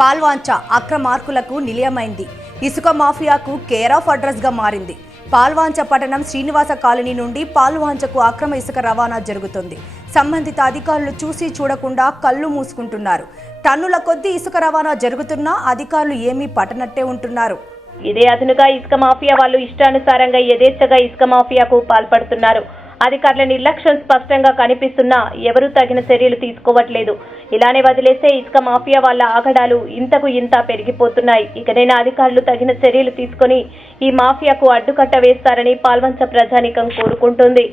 పాల్వాంచ అక్రమార్కులకు నిలయమైంది. ఇసుక మాఫియాకు care of address గా మారింది. పాల్వాంచ పట్టణం శ్రీనివాస కాలనీ నుండి పాల్వాంచకు అక్రమ ఇసుక రవాణా జరుగుతుంది. సంబంధిత అధికారులు చూసి చూడకుండా కళ్ళు మూసుకుంటున్నారు. టన్నుల కొద్దీ ఇసుక రవాణా జరుగుతున్నా అధికారులు ఏమీ పట్టనట్టే ఉంటున్నారు. ఇదే అదునుగా ఇసుక మాఫియా వాళ్ళు ఇష్టానుసారంగా యథేచ్ఛగా ఇసుక మాఫియాకు పాల్పడుతున్నారు. అధికారుల నిర్లక్ష్యం స్పష్టంగా కనిపిస్తున్నా ఎవరూ తగిన చర్యలు తీసుకోవట్లేదు. ఇలానే వదిలేస్తే ఇసుక మాఫియా వాళ్ళ ఆగడాలు ఇంతకు ఇంత పెరిగిపోతున్నాయి. ఇకనైనా అధికారులు తగిన చర్యలు తీసుకొని ఈ మాఫియాకు అడ్డుకట్ట వేస్తారని పాల్వంచ ప్రజానీకం కోరుకుంటుంది.